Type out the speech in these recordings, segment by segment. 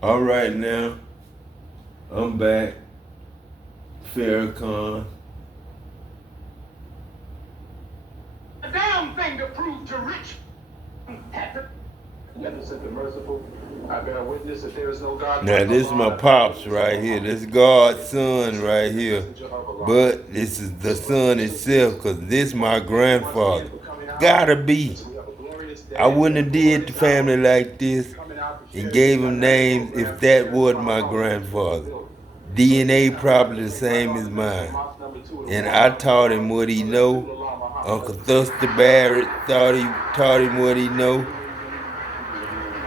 All right now, I'm back. Farrakhan. A damn thing to prove to rich. Beneficent the merciful, I bear witness that there is no God. Now this is my pops right here. This is God's son right here. But this is the son itself, because this my grandfather. Gotta be. I wouldn't have did the family like this and gave him names if that wasn't my grandfather. DNA probably the same as mine. And I taught him what he know. Uncle Thuster Barrett taught him what he know.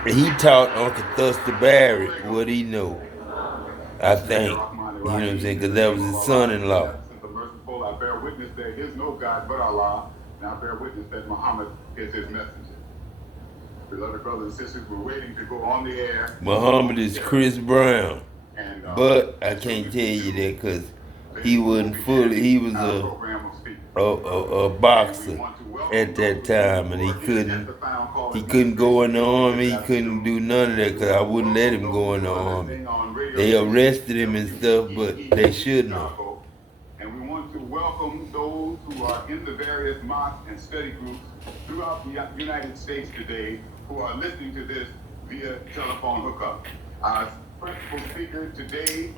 He taught Uncle Thuster Barrett what he know. I think. You know what I'm saying? Because that was his son-in-law. I bear witness there is no God but Allah, and I bear witness that Muhammad is his messenger. Beloved brothers and sisters, we're waiting to go on the air. Muhammad is Chris Brown. But I can't tell you that because he wasn't fully, he was a boxer at that time, and he couldn't go in the army. He couldn't do none of that because I wouldn't let him go in the army. They arrested him and stuff, but they shouldn't have. And we want to welcome those who are in the various mosques and study groups throughout the United States today who are listening to this via telephone hookup. Our principal speaker today,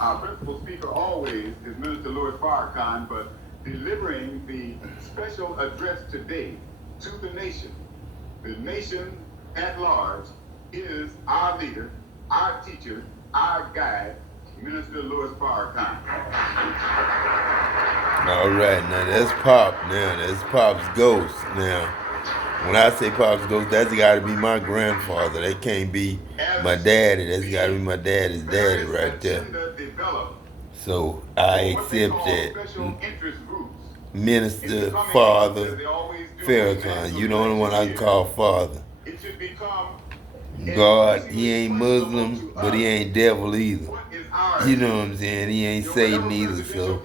our principal speaker always is Minister Louis Farrakhan, but delivering the special address today to the nation at large, is our leader, our teacher, our guide, Minister Louis Farrakhan. All right, now that's Pop. Now that's Pop's ghost. Now, when I say Pop's ghost, that's got to be my grandfather. That can't be my daddy. That's got to be my daddy's daddy right there. So I accept that. Minister, Father, Farrakhan. You the only one I can call Father. God, he ain't Muslim, but he ain't devil either. You know what I'm saying? He ain't Satan either, so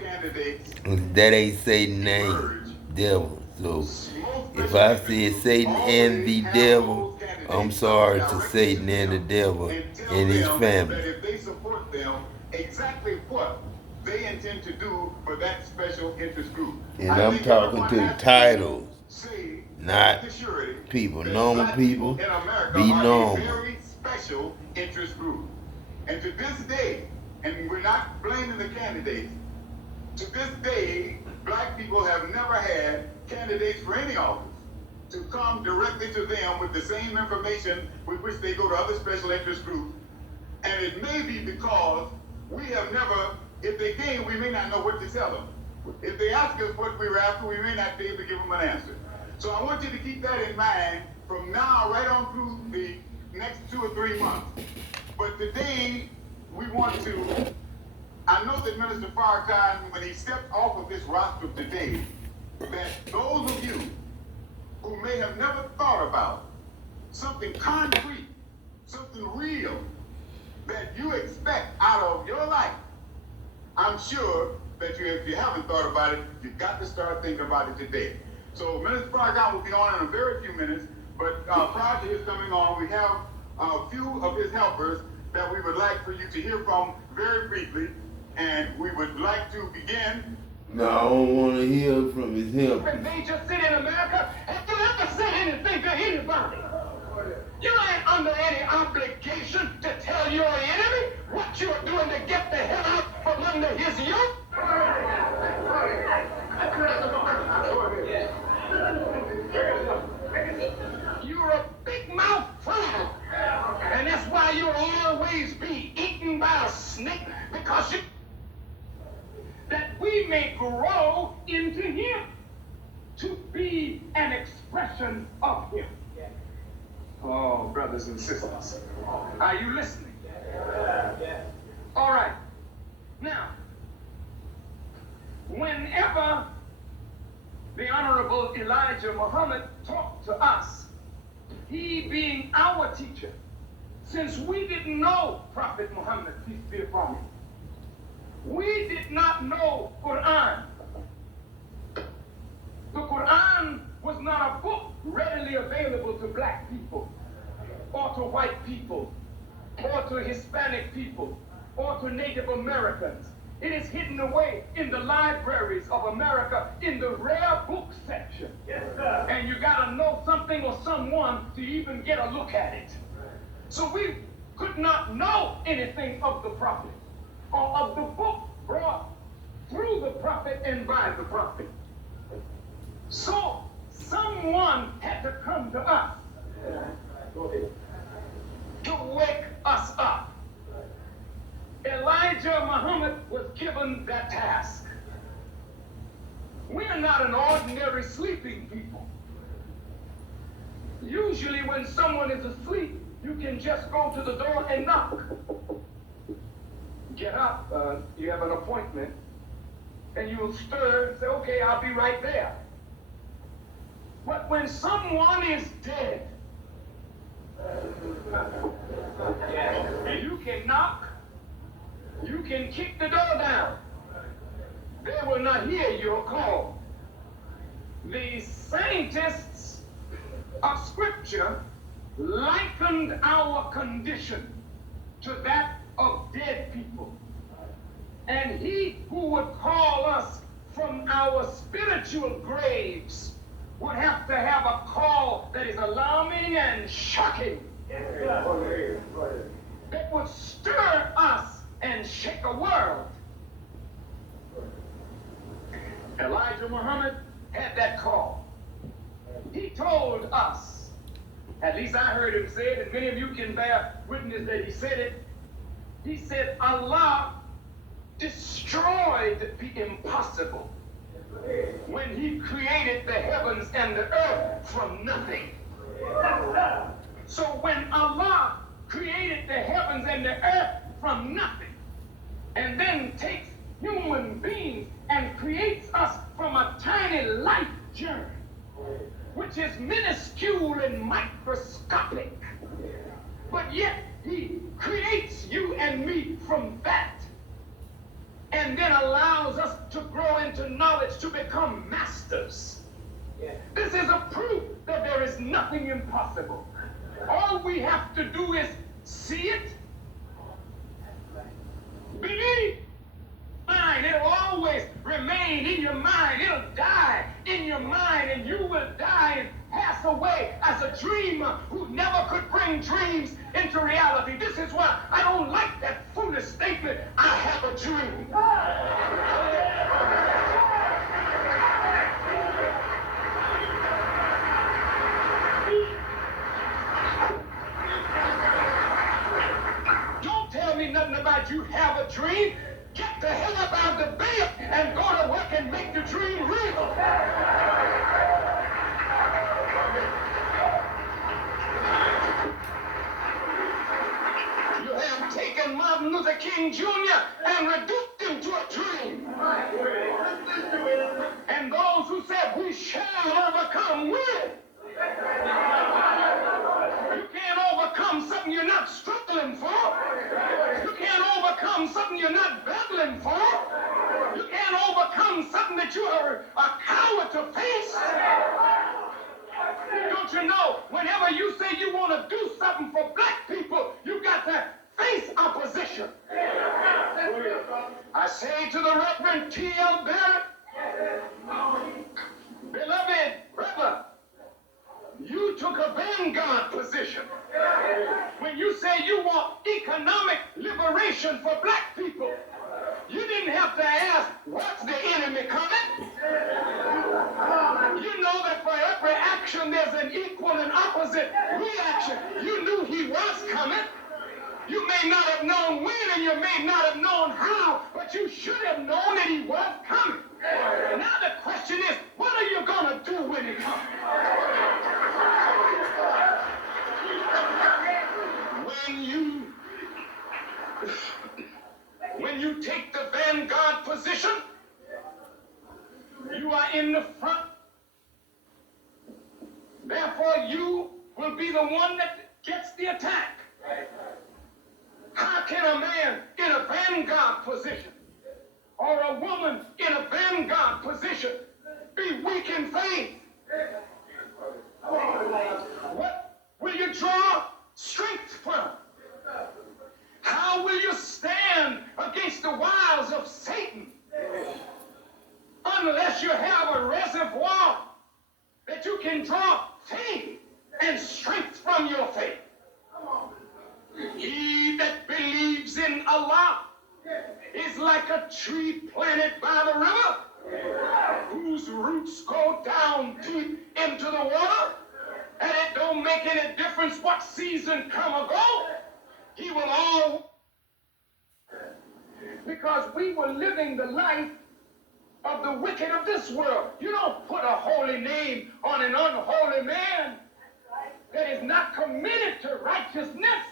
that ain't Satan's name, devil. So if I said Satan and the devil, I'm sorry to Satan and the devil and his family. Exactly what they intend to do for that special interest group. And I'm talking to the titles, not people. Normal people, be normal. Very special interest group. And to this day, and we're not blaming the candidates, to this day, black people have never had candidates for any office to come directly to them with the same information with which they go to other special interest groups. And it may be because we have never, if they came, we may not know what to tell them. If they ask us what we were after, we may not be able to give them an answer. So I want you to keep that in mind from now right on through the next 2 or 3 months. But today, we want to, I know that Minister Farrakhan, when he stepped off of this roster today, that those of you who may have never thought about something concrete, something real, that you expect out of your life, I'm sure that if you haven't thought about it, you've got to start thinking about it today. So Minister Farrakhan will be on in a very few minutes, but prior to his coming on, we have a few of his helpers that we would like for you to hear from very briefly, and we would like to begin. No, I don't want to hear from his helpers. And they just sit in America and you never say anything to anybody. You ain't under any obligation to tell your enemy what you're doing to get the hell out from under his yoke. You're a big mouth fool. And that's why you'll always be eaten by a snake, because that we may grow into him, to be an expression of him. Oh, brothers and sisters, are you listening? All right. Now, whenever the Honorable Elijah Muhammad talked to us, he being our teacher, since we didn't know Prophet Muhammad, peace be upon him, we did not know Quran. The Quran was not a book readily available to black people or to white people or to Hispanic people, or to Native Americans. It is hidden away in the libraries of America in the rare book section. Yes, sir. And you gotta know something or someone to even get a look at it. So we could not know anything of the prophet or of the book brought through the prophet and by the prophet. So someone had to come to us to wake us up. Elijah Muhammad was given that task. We're not an ordinary sleeping people. Usually when someone is asleep, you can just go to the door and knock. Get up, you have an appointment, and you'll stir and say, okay, I'll be right there. But when someone is dead, you can knock, you can kick the door down. They will not hear your call. The scientists of Scripture likened our condition to that of dead people. And he who would call us from our spiritual graves would have to have a call that is alarming and shocking. That would stir us and shake a world. Elijah Muhammad had that call. He told us, at least I heard him say it, and many of you can bear witness that he said it. He said, Allah destroyed the impossible when he created the heavens and the earth from nothing. So when Allah created the heavens and the earth from nothing, and then takes human beings and creates us from a tiny life germ, which is minuscule and microscopic, but yet he creates you and me from that, and then allows us to grow into knowledge to become masters. This is a proof that there is nothing impossible. All we have to do is see it, believe. Mind, it'll always remain in your mind. It'll die in your mind, and you will die and pass away as a dreamer who never could bring dreams into reality. This is why I don't like that foolish statement, I have a dream. Don't tell me nothing about you have a dream. Get the hell up out of the bed and go to work and make the dream real. You have taken Martin Luther King Jr. and reduced him to a dream. And those who said we shall overcome will. You can't overcome something you're not struggling for. You can't overcome something you're not battling for. You can't overcome something that you are a coward to face. Don't you know, whenever you say you want to do something for black people, you got to face opposition. I say to the Reverend T.L. Barrett, beloved brother, you took a vanguard position. When you say you want economic liberation for black people, you didn't have to ask, what's the enemy coming? You know that for every action there's an equal and opposite reaction. You knew he was coming. You may not have known when and you may not have known how, but you should have known that he was coming. Now the question is, what are you going to do when he comes? When you take the vanguard position, you are in the front. Therefore, you will be the one that gets the attack. How can a man in a vanguard position or a woman in a vanguard position be weak in faith? What will you draw strength from? and strength from your faith. He that believes in Allah is like a tree planted by the river, whose roots go down deep into the water, and it don't make any difference what season come or go. He will all, because we were living the life of the wicked of this world. You don't put a holy name on an unholy man that is not committed to righteousness,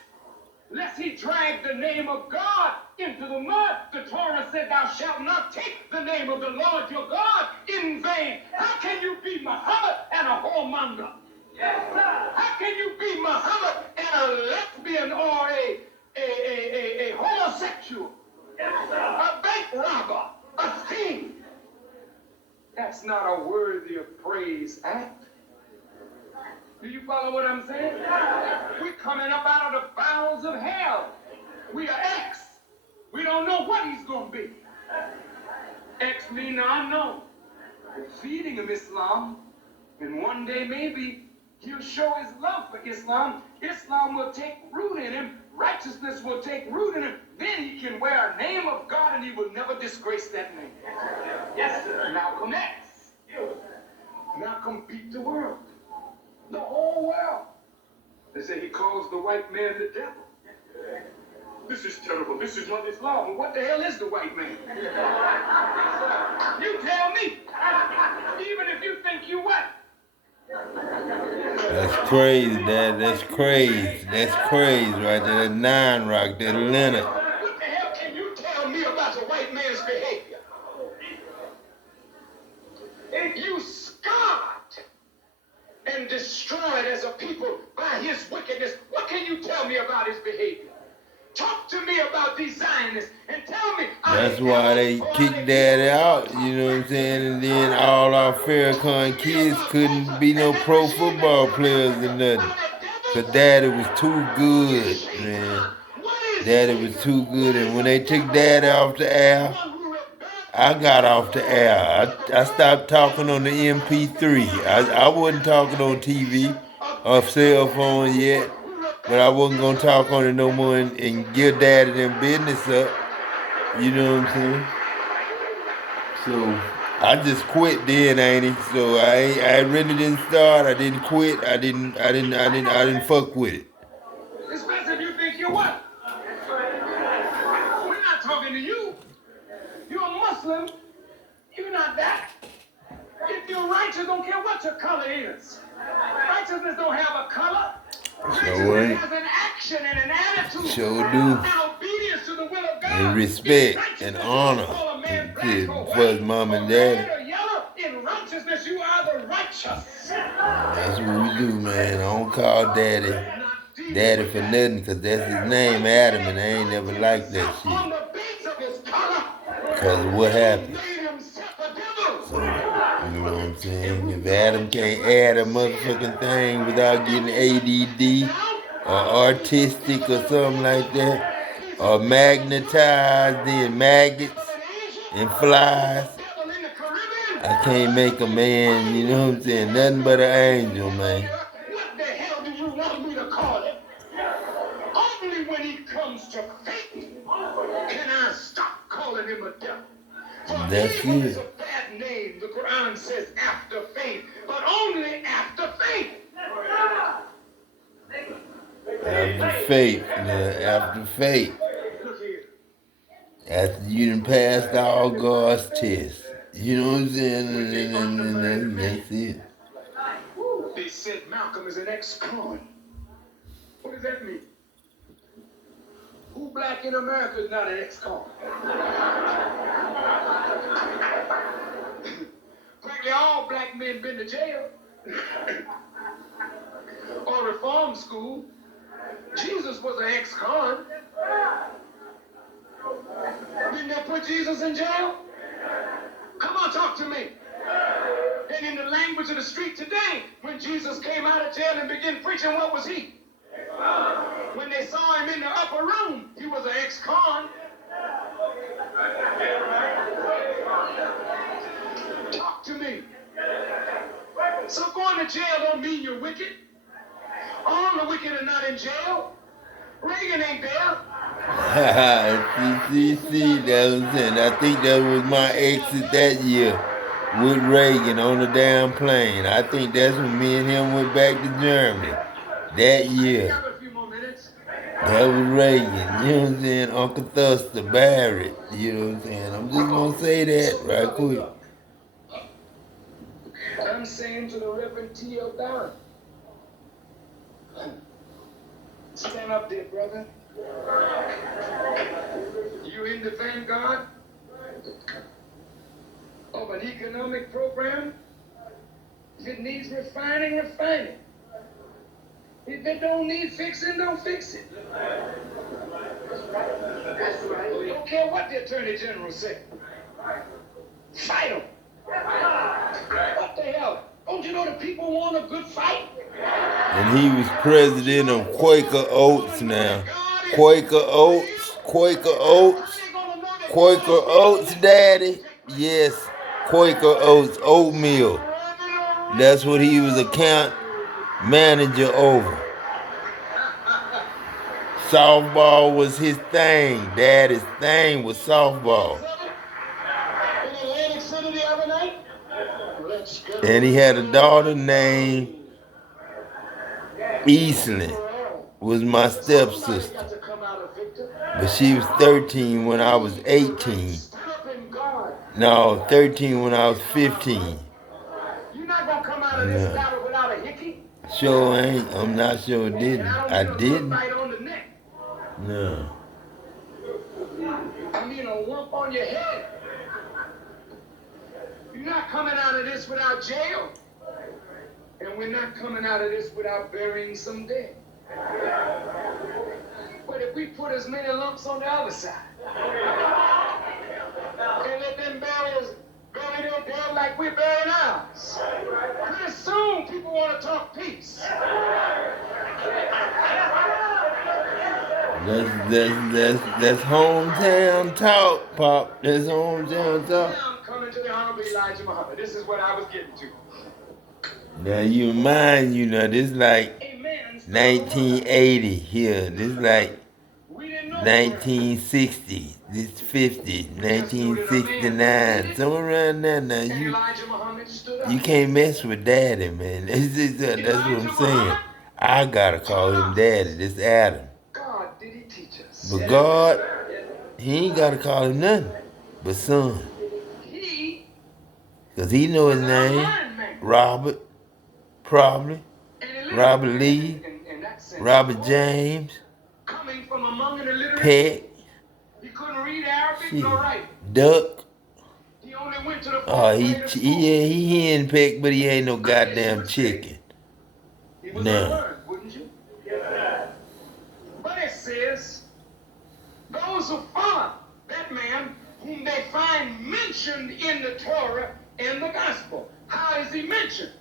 lest he drag the name of God into the mud. The Torah said, thou shalt not take the name of the Lord your God in vain. How can you be Muhammad and a whoremonger? How can you be Muhammad and a lesbian or a homosexual, a bank robber, a thief? That's not a worthy of praise act. Do you follow what I'm saying? We're coming up out of the bowels of hell. We are X. We don't know what he's going to be. X means unknown. We're feeding him Islam, and one day maybe he'll show his love for Islam. Islam will take root in him. Righteousness will take root in him. Then he can wear a name of God, and he will never disgrace that name. Yes, sir. Malcolm X. Malcolm beat the world. The whole world. They say he calls the white man the devil. This is terrible. This is not Islam. Well, what the hell is the white man? You tell me. Even if you think you what? That's crazy, Dad. That's crazy. That's crazy right there. That 9 Rock, that Leonard. What the hell can you tell me about the white man's behavior? You scarred and destroyed as a people by his wickedness. What can you tell me about his behavior? Talk to me about these Zionists and tell me. That's why they kicked Daddy out, you know what I'm saying? And then all our Farrakhan kids couldn't be no pro football players or nothing. Because Daddy was too good, man. Daddy was too good. And when they took Daddy off the air, I got off the air. I stopped talking on the MP3. I wasn't talking on TV or cell phone yet. But I wasn't going to talk on it no more and give Daddy them business up. You know what I'm saying? So I just quit then, ain't it? So I really didn't start. I didn't quit. I didn't fuck with it. Especially if you think you're what? We're not talking to you. You're a Muslim. You're not that. If you're righteous, don't care what your color is. Righteousness don't have a color. Sure has an action and an attitude. Sure do. And obedience to the will of God. And respect and honor for his mom and daddy. In righteousness, you are the righteous. That's what we do, man. I don't call Daddy for nothing, because that's his name, Adam, and I ain't never liked that shit. Because of what happened. So, you know what I'm saying? If Adam can't add a motherfucking thing without getting ADD or artistic or something like that, or magnetized in maggots and flies, I can't make a man, you know what I'm saying? Nothing but an angel, man. What the hell do you want me to call him? Only when he comes to faith can I stop calling him a devil. That's evil it. is a bad name. The Quran says after faith, but only after faith. After faith, after faith. Look here. After you done passed all God's tests. You know what I'm saying? And that's it. They said Malcolm is an ex-con. What does that mean? Who black in America is not an ex-con? Frankly, all black men been to jail or reform school. Jesus was an ex-con. Didn't they put Jesus in jail? Come on, talk to me. And in the language of the street today, when Jesus came out of jail and began preaching, what was he? When they saw him in the upper room, he was an ex-con. Talk to me. So going to jail don't mean you're wicked. in jail. Reagan ain't there. see, that's what I'm saying. I think that was my exit that year with Reagan on the damn plane. I think that's when me and him went back to Germany that year. Got a few more minutes. That was Reagan, you know what I'm saying? Uncle Thuster Barrett, you know what I'm saying? I'm just gonna say that right quick. I'm saying to the Reverend T.L. Down. Stand up there, brother. You in the vanguard of an economic program? If it needs refining, refine it. If it don't need fixing, don't fix it. That's right. Don't care what the Attorney General say. Fight them. What the hell? Don't you know the people want a good fight? And he was president of Quaker Oats now. Quaker Oats, Quaker Oats, Quaker Oats, Daddy. Yes, Quaker Oats, oatmeal. That's what he was account manager over. Softball was his thing. Daddy's thing was softball. And he had a daughter named Eastland, was my stepsister. But she was 13 when I was 18. No, 13 when I was 15. You're not gonna come out of this battle without a hickey. Sure ain't. I'm not sure it didn't. I didn't. Right on the neck. No. I mean a lump on your head. You're not coming out of this without jail. And we're not coming out of this without burying some dead. But if we put as many lumps on the other side, and let them barriers bury their dead like we're burying ours, pretty soon people want to talk peace. That's hometown talk, Pop. That's hometown talk. Now I'm coming to the Honorable Elijah Muhammad. This is what I was getting to. Now you mind, you know, this like Amen. 1980 here. This like We didn't know 1960. This 50, 1969. Somewhere around there now. Elijah Muhammad stood up. You can't mess with Daddy, man. That's what I'm saying. I gotta call him Daddy. This Adam. God, did he teach us? But God, he ain't gotta call him nothing but son. He, Cause he know his name. Robert, probably. Robert Lee. Robert James. Coming from among an illiterate, Peck. he couldn't read Arabic nor write. Duck. He only went to the Oh, he hen peck, but he ain't no goddamn chicken. He was No. learn, wouldn't you? But it says, those who follow that man whom they find mentioned in the Torah and the Gospel. How is he mentioned?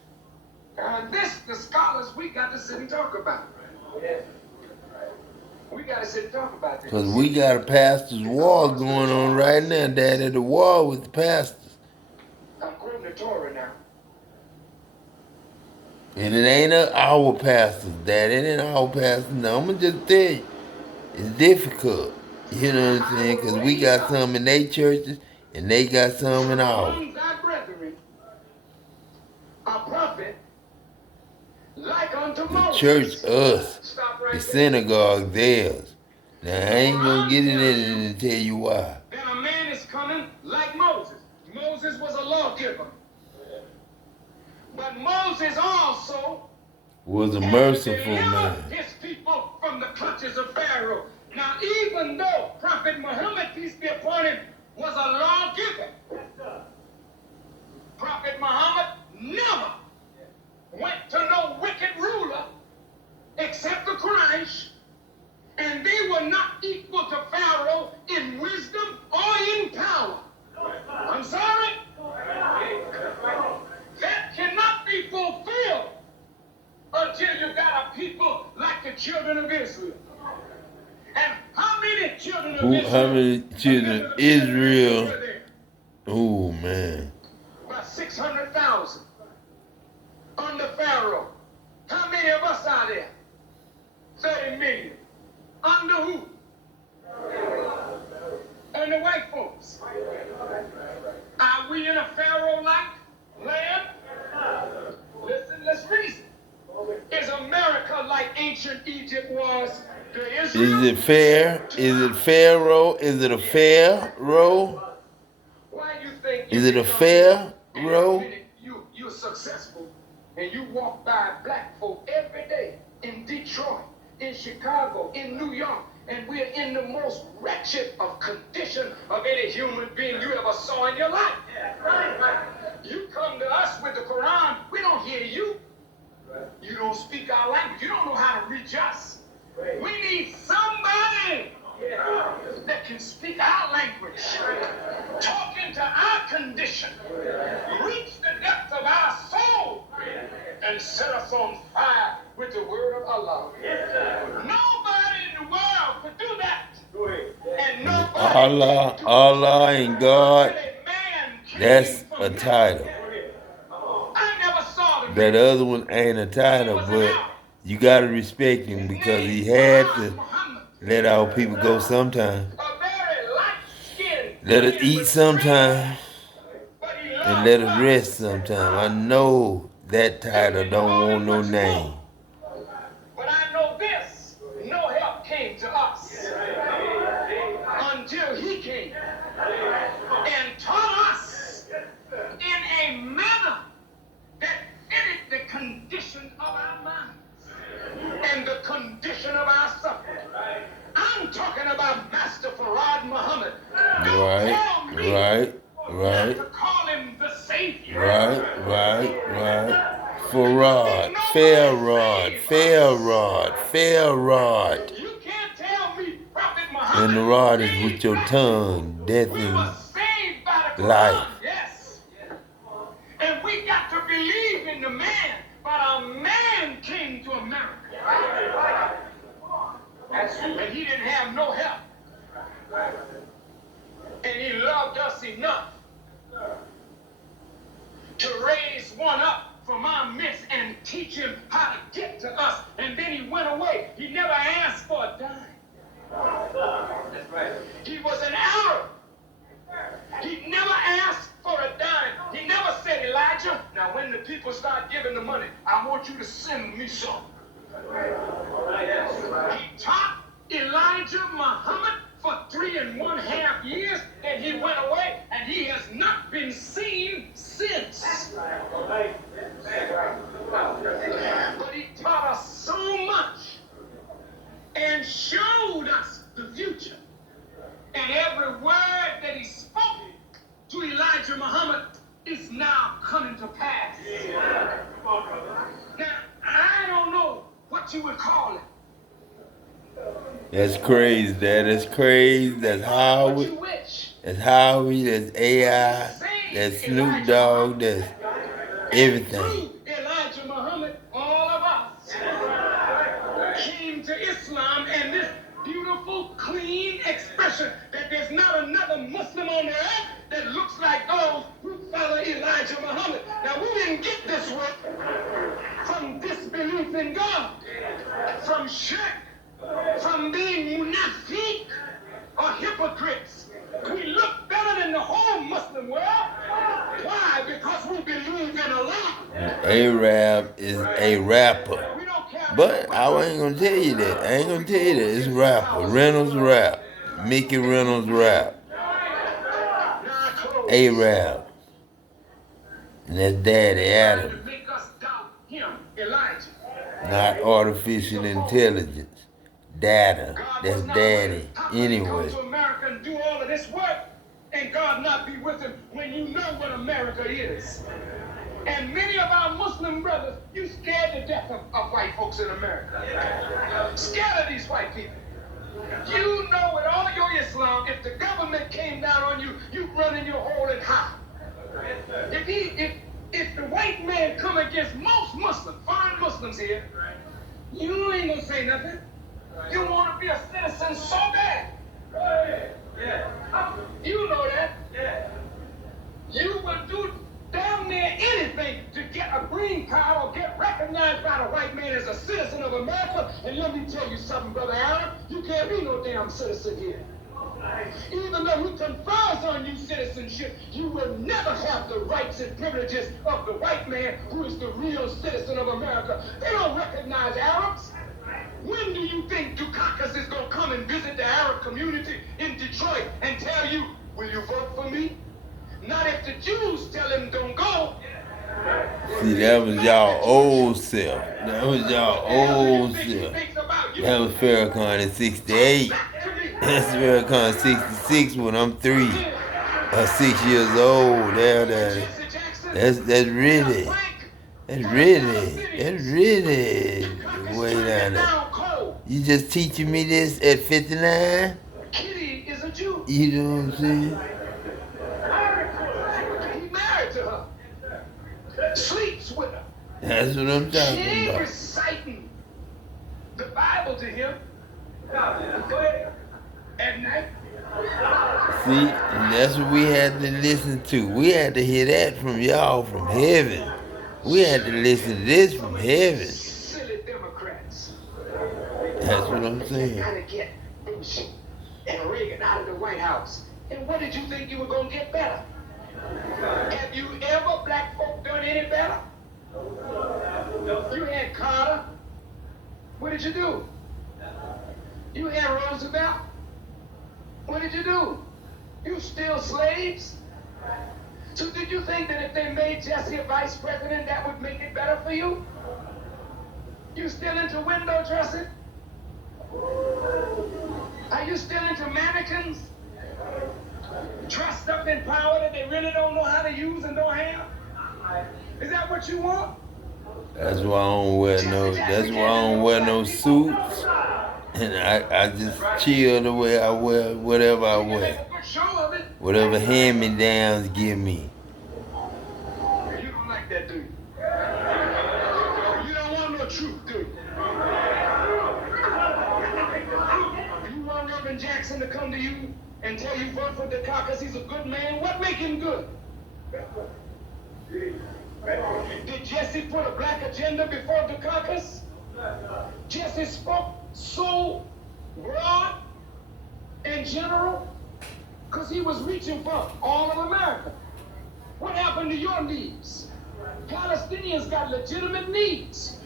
This, the scholars, we got to sit and talk about. We got to sit and talk about this. Because we got a pastor's war going on right now, Daddy. The war with the pastors. I'm quoting the Torah now. And it ain't our pastors, Daddy. It ain't our pastors. No, I'm going to just tell you. It's difficult. You know what I'm saying? Because we got some in their churches, and they got some in ours. Among thy brethren, a prophet, like unto The Moses. church, us. Stop right The there. synagogue, theirs. Now, I ain't going to get in it and tell you why. Then a man is coming like Moses. Moses was a lawgiver. But Moses also Was a had to merciful deliver man. his people from the clutches of Pharaoh. Now, even though Prophet Muhammad, peace be upon him, was a lawgiver, Prophet Muhammad never went to no wicked ruler except the Quraysh, and they were not equal to Pharaoh in wisdom or in power. I'm sorry? That cannot be fulfilled until you got a people like the children of Israel. And how many children of Israel? How many children of Israel? Oh, man. About 600,000 under Pharaoh. How many of us are there? 30 million. Under who? Under white folks. Are we in a Pharaoh-like land? Listen, let's reason. Is America like ancient Egypt was to Israel? Is it fair? Is it Pharaoh? Is it a Pharaoh? Why you think Is it a Pharaoh? You're successful and you walk by black folk every day in Detroit, in Chicago, in New York, and we're in the most wretched of condition of any human being you ever saw in your life. You come to us with the Quran, we don't hear you. You don't speak our language. You don't know how to reach us. We need somebody that can speak our language, talk into our condition, reach the depth of our soul, and set us on fire with the word of Allah. Nobody in the world could do that. And nobody Allah and God, that's a title. I never saw That other one ain't a title, but you gotta respect him because he had to let our people go sometime. Let us eat sometime and let us rest sometime. I know that title don't want no name. But I know this, no help came to us until he came and taught us in a manner that fitted the condition of our minds and the condition of our suffering. I'm talking about Master Farad Muhammad. Right. To call him the Savior. Right. Fair rod. You can't tell me Prophet Muhammad. And the rod is with your tongue, death We and were saved by the Quran. life. Yes. And we got to believe in the man, but a man came to America. And he didn't have no help. And he loved us enough to raise one up from our midst and teach him how to get to us. And then he went away. He never asked for a dime. That's right. He was an Arab. He never asked for a dime. He never said, Elijah, now when the people start giving the money, I want you to send me some. He taught Elijah Muhammad for 3.5 years, and he went away, and he has not been seen since. But he taught us so much and showed us the future. And every word that he spoke to Elijah Muhammad is now coming to pass. Now, I don't know what you would call it. That's crazy, That's crazy. That's Howard. That's Howie. That's AI. That's Snoop Dogg. That's everything. Elijah Muhammad, all of us came to Islam, and this beautiful, clean expression that there's not another Muslim on earth that looks like those who follow Elijah Muhammad. Now, we didn't get this way from disbelief in God, from shirk, from being munafiq or hypocrites. We look better than the whole Muslim world. Why? Because we believe in Allah. Arab is a rapper. But I ain't gonna tell you that. I ain't gonna tell you that. It's rapper. Reynolds rap. Mickey Reynolds rap. Arab. And that's Daddy Adam. Not artificial intelligence. Data. That's Daddy. Anyway. To America and do all of this work, and God not be with him when you know what America is. And many of our Muslim brothers, you scared to death of white folks in America. Scared of these white people. You know with all your Islam, if the government came down on you, you'd run in your hole and hide. If the white man come against most Muslims, foreign Muslims here, you ain't gonna say nothing. You want to be a citizen so bad. You know that. You will do damn near anything to get a green card or get recognized by about a white man as a citizen of America. And let me tell you something, Brother Arab, you can't be no damn citizen here. Even though he confers on you citizenship, you will never have the rights and privileges of the white man who is the real citizen of America. They don't recognize Arabs. When do you think Dukakis is going to come and visit the Arab community in Detroit and tell you, will you vote for me? Not if the Jews tell him don't go. See, that was y'all old self. That was y'all old self. That was Farrakhan in 68. That's Farrakhan 66 when I'm 3 or 6 years old. That's really way down there. You just teaching me this at 59? Kitty is a Jew. You know what I'm saying? He married to her. Sleeps with her. That's what I'm She talking ain't about. reciting the Bible to him at night. See, and that's what we had to listen to. We had to hear that from y'all from heaven. We had to listen to this from heaven. Silly Democrats. That's what I'm saying. Trying to get Bush and Reagan out of the White House. And what did you think you were going to get better? Have you ever, black folk, done any better? You had Carter. What did you do? You had Roosevelt. What did you do? You still slaves? So did you think that if they made Jesse a vice president, that would make it better for you? You still into window dressing? Are you still into mannequins? Dressed up in power that they really don't know how to use and don't have? Is that what you want? That's why I don't wear no. That's why I don't wear no suits, and I just chill the way I wear whatever I wear, whatever hand-me-downs give me. You don't like that, do you? You don't want no truth, do you? You want Reverend Jackson to come to you and tell you vote for Dukakis, he's a good man? What make him good? Did Jesse put a black agenda before Dukakis? Jesse spoke so broad and general because he was reaching for all of America. What happened to your needs? Palestinians got legitimate needs.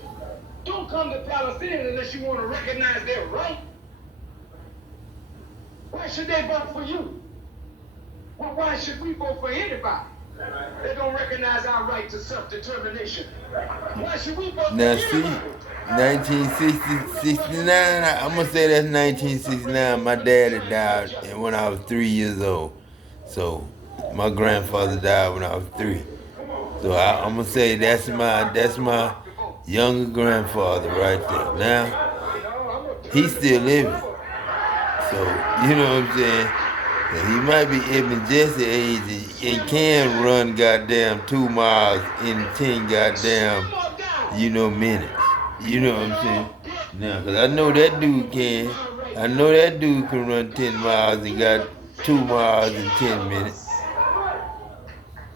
Don't come to Palestinians unless you want to recognize their right. Why should they vote for you? Well, why should we vote for anybody? They don't recognize our right to self-determination. Why should we vote Now for see, anybody? 1969, I'm gonna say that's 1969. My daddy died when I was 3 years old. So my grandfather died when I was 3. So I'm gonna say that's my younger grandfather right there. Now he's still living. So you know what I'm saying? And he might be Ibn Jesse age and can run goddamn 2 miles in 10 goddamn, minutes. You know what I'm saying? Now, cause I know that dude can. I know that dude can run 10 miles and got 2 miles in 10 minutes.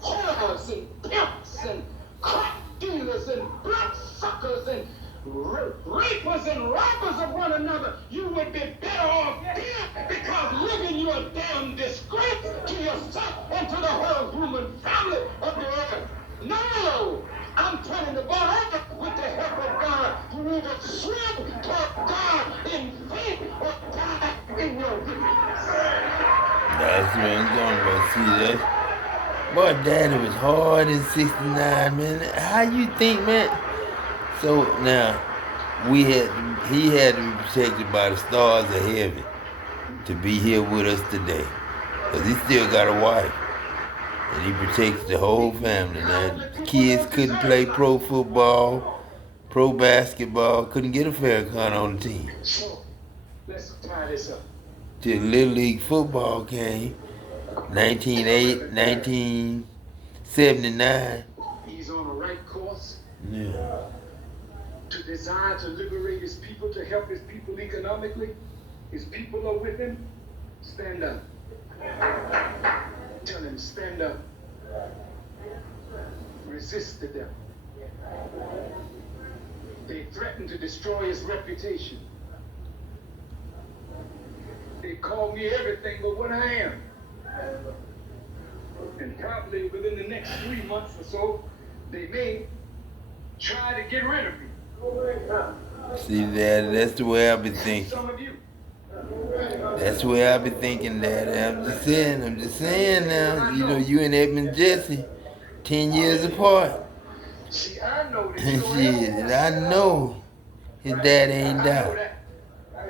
Whores and pimps and crack dealers and bloodsuckers and rapers and robbers of one another. You would be better off dead because living you a damn disgrace to yourself and to the whole human family of the earth. No! I'm turning the ball over with the help of God. You either swim toward God in faith or die in your weakness. That's what I'm talking about. See that? Boy, daddy was hard in 69, man. How you think, man? So now he had to be protected by the stars of heaven to be here with us today. Because he still got a wife. And he protects the whole family. Now the kids couldn't play pro football, pro basketball, couldn't get a Farrakhan on the team. So, let's tie this up. Till Little League football came, 1979. He's on the right course Yeah. to desire to liberate his people, to help his people economically. His people are with him. Stand up. Tell him, stand up. Resist the devil. They threatened to destroy his reputation. They called me everything but what I am. And probably within the next 3 months or so, they may try to get rid of me. See, Daddy, that's the way I've been thinking. Some of you. That's the way I've been thinking, Daddy. I'm just saying now. You know, you and Edmund Jesse, 10 years apart. See, I know that Shit, and I know his daddy ain't died.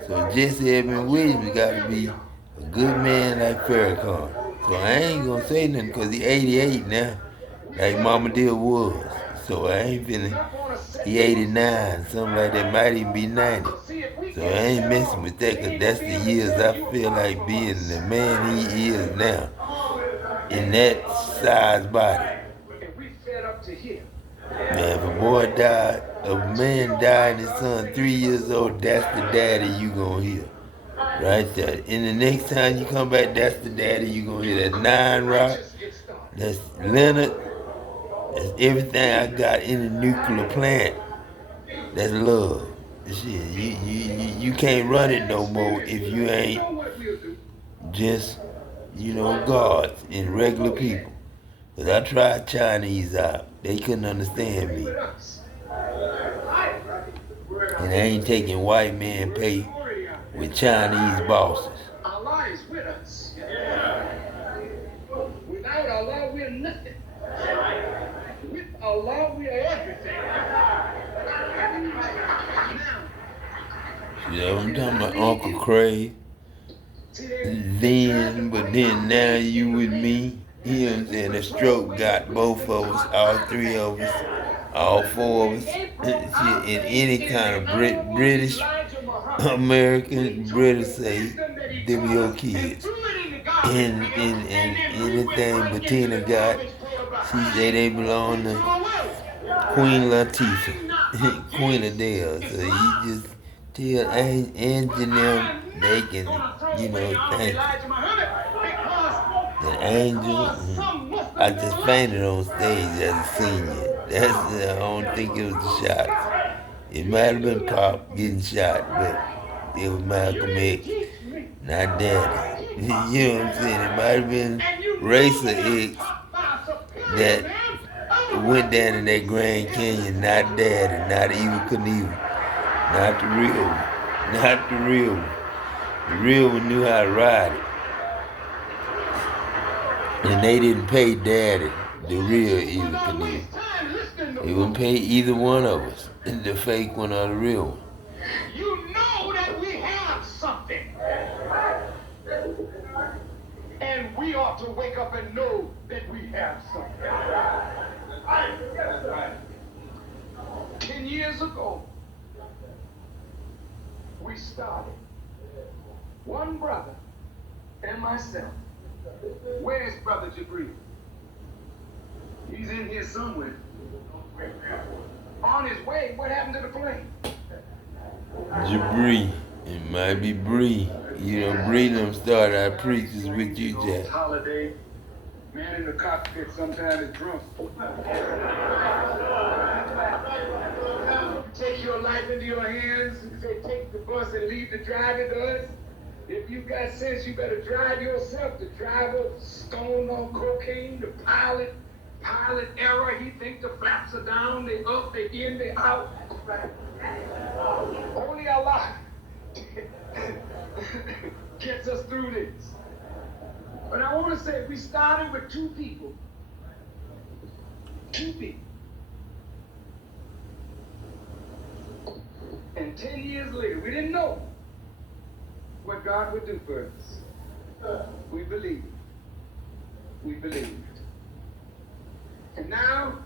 So Jesse Edmund Williams got to be a good man like Farrakhan. So I ain't gonna say nothing because he 88 now, like Mama Deal was. So I ain't feeling, he 89, something like that, might even be 90. So I ain't messing with that because that's the years I feel like being the man he is now, in that size body. Now, if a boy died, a man died and his son 3 years old, that's the daddy you gonna hear. Right there. And the next time you come back, that's the daddy you gonna hear. That's Nine Rock, that's Leonard, that's everything I got in the nuclear plant. That's love. Shit, you can't run it no more if you ain't just, gods and regular people. Because I tried Chinese out. They couldn't understand me. And I ain't taking white man pay with Chinese bosses. Allah is with us. Without Allah, we're nothing. With Allah, we are everything. See, that's what I'm talking about, Uncle Craig. But then now you with me. You know what I'm saying? The stroke got both of us, all three of us, all four of us, in any kind of British, American, British say, them your kids. And anything Bettina got, she say they belong to Queen Latifah, Queen Adele. So you just tell Angie them they can, thank you. An angel, I just fainted on stage as a senior. I don't think it was the shots. It might have been Pop getting shot, but it was Malcolm X, not Daddy. You know what I'm saying? It might have been Racer X that went down in that Grand Canyon, not Daddy, not Evil Knievel, not the real one, not the real one. The real one knew how to ride it. And they didn't pay Daddy, the real Evil Knievel. They wouldn't pay either one of us, the fake one or the real one. You know that we have something. And we ought to wake up and know that we have something. 10 years ago, we started. One brother and myself. Where's Brother Jabril? He's in here somewhere. On his way, what happened to the plane? Jabri, it might be Bree. Bree them started our preachers with you, Jack. Holiday, man in the cockpit sometimes is drunk. You take your life into your hands and say, take the bus and leave the driver to us. If you got sense, you better drive yourself. The driver stoned on cocaine, the pilot error. He think the flaps are down, they up, they in, they out. Only Allah gets us through this. But I want to say we started with two people. And 10 years later, we didn't know what God would do for us. We believed. And now,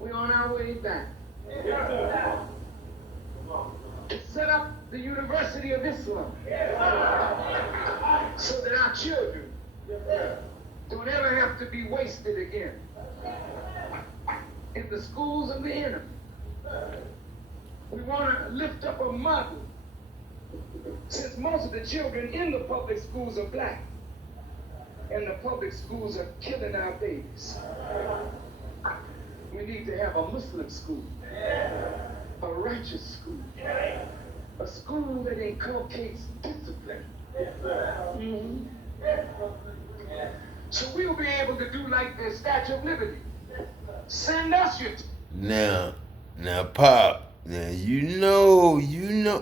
we're on our way back. To set up the University of Islam. So that our children don't ever have to be wasted again in the schools of the enemy. We want to lift up a model. Since most of the children in the public schools are black, and the public schools are killing our babies, we need to have a Muslim school A righteous school. A school that inculcates discipline. Mhm. So we'll be able to do like the Statue of Liberty. Send us your... Now, Pop, now you know,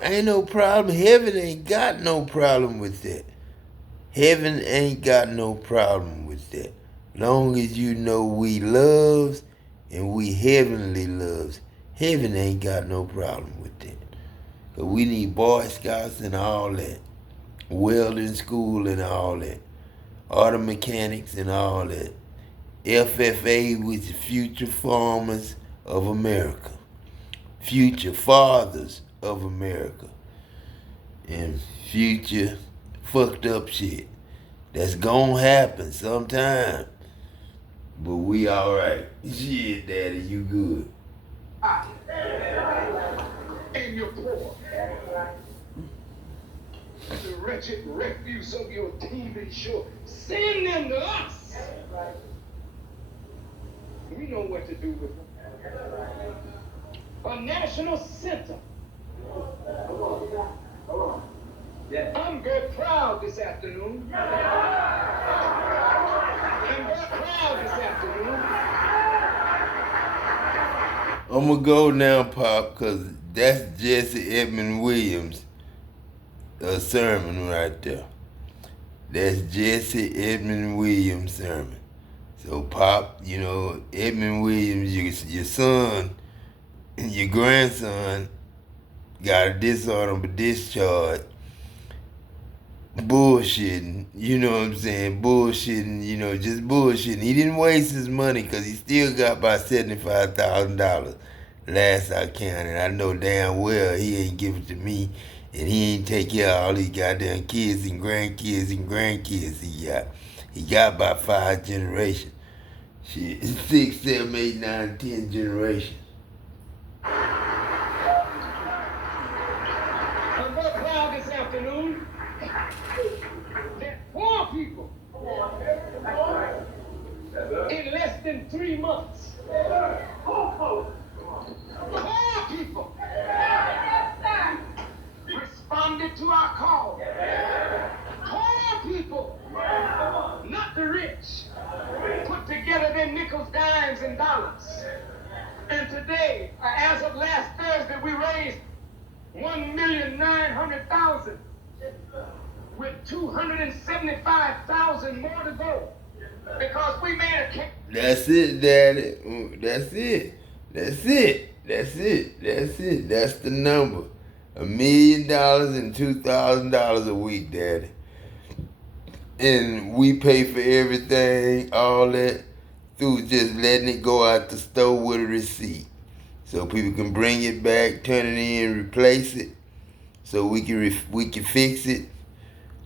ain't no problem. Heaven ain't got no problem with that. Heaven ain't got no problem with that. Long as you know we loves and we heavenly loves, heaven ain't got no problem with that. But we need Boy Scouts and all that, welding school and all that, auto mechanics and all that. FFA, which is Future Farmers of America, Future Fathers of America, and future fucked up shit. That's gonna happen sometime. But we alright. Shit, Daddy, you good. And you're poor. The wretched refuse of your TV show. Send them to us. We know what to do with them. A national center. I'm very proud this afternoon. I'm very proud this afternoon. I'm gonna go now, Pop, because that's Jesse Edmund Williams' sermon right there. That's Jesse Edmund Williams' sermon. So, Pop, you know, Edmund Williams, your son and your grandson got a dishonorable discharge. Bullshitting, you know what I'm saying? Bullshitting, you know, just bullshitting. He didn't waste his money because he still got about $75,000 last I counted. I know damn well he ain't give it to me and he ain't take care of all these goddamn kids and grandkids he got. He got about 5 generations. Shit, 6, 7, 8, 9, 10 generations. I'm very proud this afternoon that poor people in less than 3 months, poor people responded to our call. Poor people, not the rich, put together their nickels, dimes, and dollars. And today, as of last Thursday, we raised 1,900,000 with 275,000 more to go because we made a case. That's it, Daddy. That's it. That's it. That's it. That's it. That's the number. $1 million and $2,000 a week, Daddy. And we pay for everything, all that, through just letting it go out the store with a receipt. So people can bring it back, turn it in, replace it. So we can fix it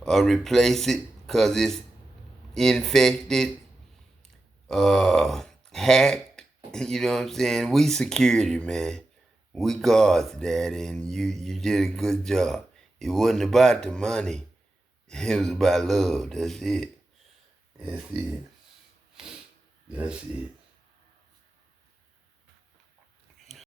or replace it because it's infected, hacked. You know what I'm saying? We security, man. We guards, Daddy, and you did a good job. It wasn't about the money. It was about love. That's it. That's it. That's it.